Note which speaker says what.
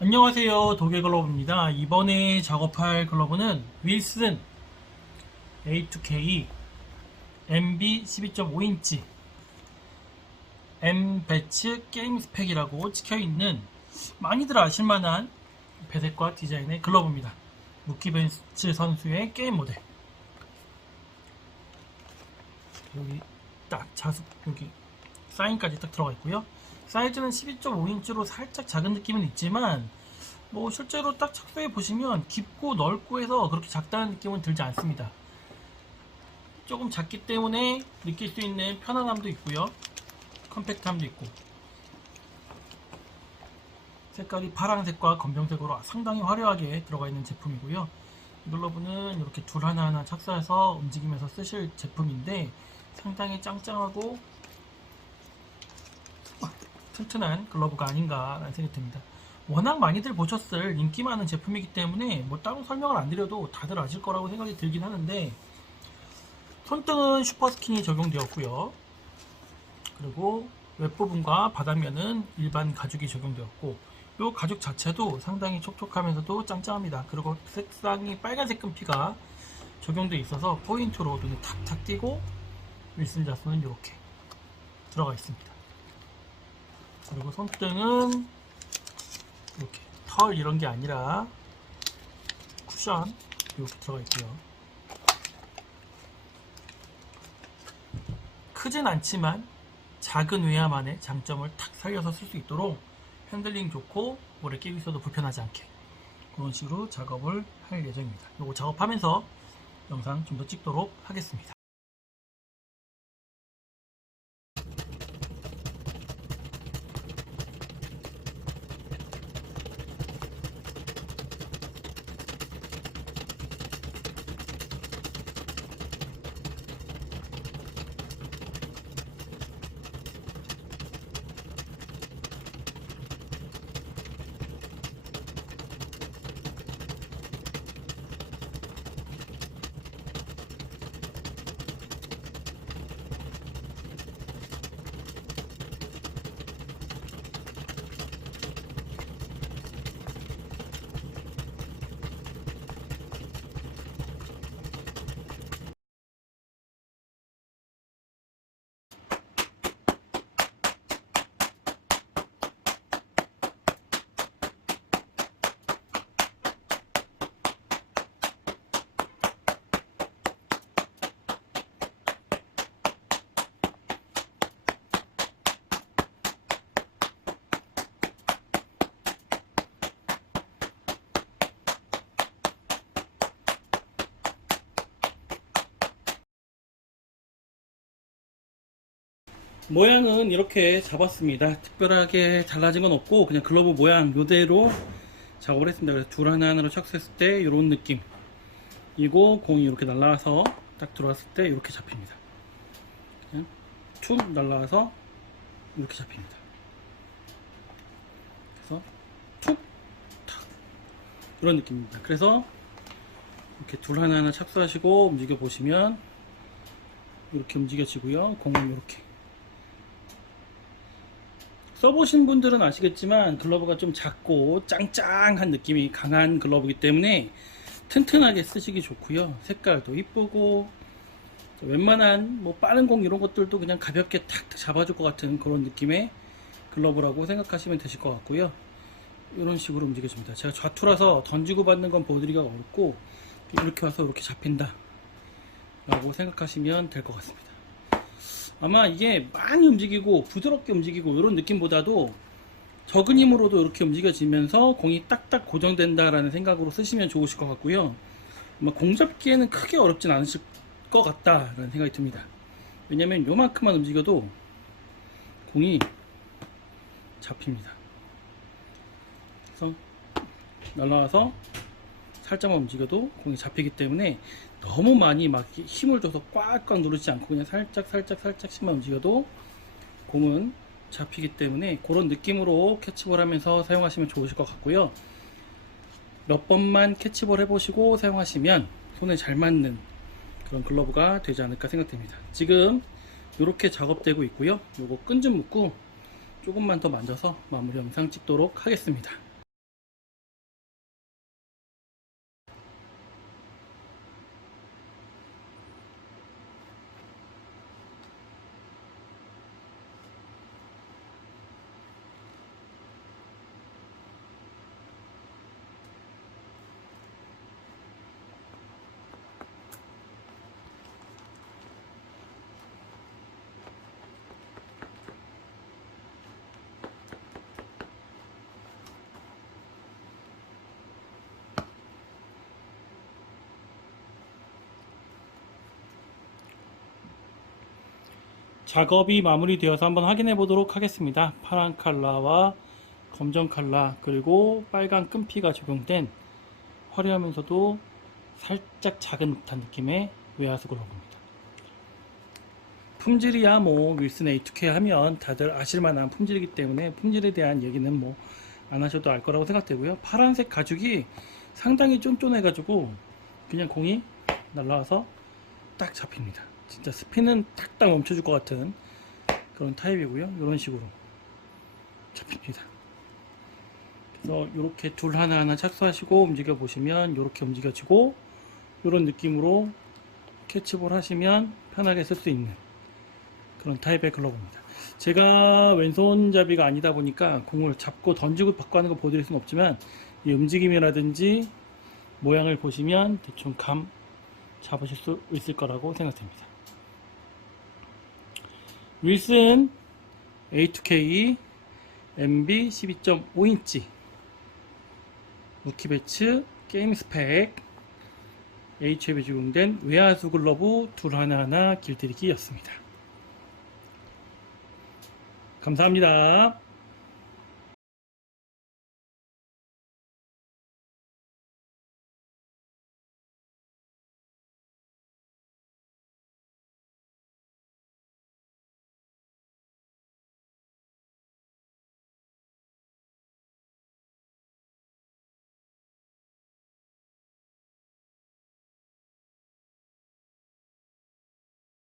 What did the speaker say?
Speaker 1: 안녕하세요. 도개글러브입니다. 이번에 작업할 글러브는 윌슨 A2K MB 12.5인치 M 배츠 게임 스펙이라고 찍혀있는 많이들 아실만한 배색과 디자인의 글러브입니다. 무키 벤츠 선수의 게임 모델. 여기 딱 자수 여기 사인까지 딱 들어가 있고요 사이즈는 12.5인치로 살짝 작은 느낌은 있지만 뭐 실제로 딱 착수해 보시면 깊고 넓고 해서 그렇게 작다는 느낌은 들지 않습니다. 조금 작기 때문에 느낄 수 있는 편안함도 있고요. 컴팩트함도 있고 색깔이 파란색과 검정색으로 상당히 화려하게 들어가 있는 제품이고요. 이 글러브는 이렇게 둘 하나하나 착사해서 움직이면서 쓰실 제품인데 상당히 짱짱하고 튼튼한 글러브가 아닌가라는 생각이 듭니다. 워낙 많이들 보셨을 인기 많은 제품이기 때문에 뭐 따로 설명을 안 드려도 다들 아실 거라고 생각이 들긴 하는데 손등은 슈퍼스킨이 적용되었고요. 그리고 웹부분과 바닥면은 일반 가죽이 적용되었고 이 가죽 자체도 상당히 촉촉하면서도 짱짱합니다. 그리고 색상이 빨간색 끈피가 적용되어 있어서 포인트로 눈에 탁탁 띄고 윌슨 자수는 이렇게 들어가 있습니다. 그리고 손등은 이렇게 털 이런 게 아니라 쿠션 이렇게 들어가 있고요. 크진 않지만 작은 외야만의 장점을 탁 살려서 쓸 수 있도록 핸들링 좋고 오래 끼고 있어도 불편하지 않게 그런 식으로 작업을 할 예정입니다. 이거 작업하면서 영상 좀 더 찍도록 하겠습니다. 모양은 이렇게 잡았습니다. 특별하게 달라진 건 없고 그냥 글러브 모양 이대로 작업을 했습니다. 그래서 둘 하나하나로 착수했을 때 이런 느낌. 이고 공이 이렇게 날라와서 딱 들어왔을 때 이렇게 잡힙니다. 그냥 툭 날라와서 이렇게 잡힙니다. 그래서 툭, 탁 이런 느낌입니다. 그래서 이렇게 둘 하나하나 착수하시고 움직여 보시면 이렇게 움직여지고요. 공은 이렇게 써보신 분들은 아시겠지만 글러브가 좀 작고 짱짱한 느낌이 강한 글러브이기 때문에 튼튼하게 쓰시기 좋고요. 색깔도 이쁘고 웬만한 뭐 빠른 공 이런 것들도 그냥 가볍게 탁 잡아줄 것 같은 그런 느낌의 글러브라고 생각하시면 되실 것 같고요. 이런 식으로 움직여줍니다. 제가 좌투라서 던지고 받는 건 보여드리기가 어렵고 이렇게 와서 이렇게 잡힌다 라고 생각하시면 될 것 같습니다 아마 이게 많이 움직이고 부드럽게 움직이고 이런 느낌보다도 적은 힘으로도 이렇게 움직여지면서 공이 딱딱 고정된다라는 생각으로 쓰시면 좋으실 것 같고요. 아마 공 잡기에는 크게 어렵진 않으실 것 같다라는 생각이 듭니다. 왜냐면 요만큼만 움직여도 공이 잡힙니다. 그래서 날라와서 살짝만 움직여도 공이 잡히기 때문에 너무 많이 막 힘을 줘서 꽉꽉 누르지 않고 그냥 살짝 살짝 살짝씩만 움직여도 공은 잡히기 때문에 그런 느낌으로 캐치볼 하면서 사용하시면 좋으실 것 같고요. 몇 번만 캐치볼 해보시고 사용하시면 손에 잘 맞는 그런 글러브가 되지 않을까 생각됩니다. 지금 이렇게 작업되고 있고요. 요거 끈 좀 묶고 조금만 더 만져서 마무리 영상 찍도록 하겠습니다 작업이 마무리되어서 한번 확인해 보도록 하겠습니다. 파란 칼라와 검정 칼라 그리고 빨간 끈피가 적용된 화려하면서도 살짝 작은 듯한 느낌의 웨하스 글러브입니다. 품질이야 뭐 윌슨 A2K 하면 다들 아실만한 품질이기 때문에 품질에 대한 얘기는 뭐 안 하셔도 알 거라고 생각되고요. 파란색 가죽이 상당히 쫀쫀해가지고 그냥 공이 날라와서 딱 잡힙니다. 진짜 스피는 딱딱 멈춰줄 것 같은 그런 타입이고요. 이런 식으로 잡힙니다. 그래서 이렇게 둘 하나하나 착수하시고 움직여 보시면 이렇게 움직여지고 이런 느낌으로 캐치볼 하시면 편하게 쓸 수 있는 그런 타입의 글러브입니다. 제가 왼손잡이가 아니다 보니까 공을 잡고 던지고 받고 하는 거 보여드릴 수는 없지만 이 움직임이라든지 모양을 보시면 대충 감 잡으실 수 있을 거라고 생각됩니다. 윌슨 A2K MB 12.5인치 무키배츠 게임 스펙 HF에 적용된 외화수 글러브 둘 하나하나 길들이기였습니다. 감사합니다.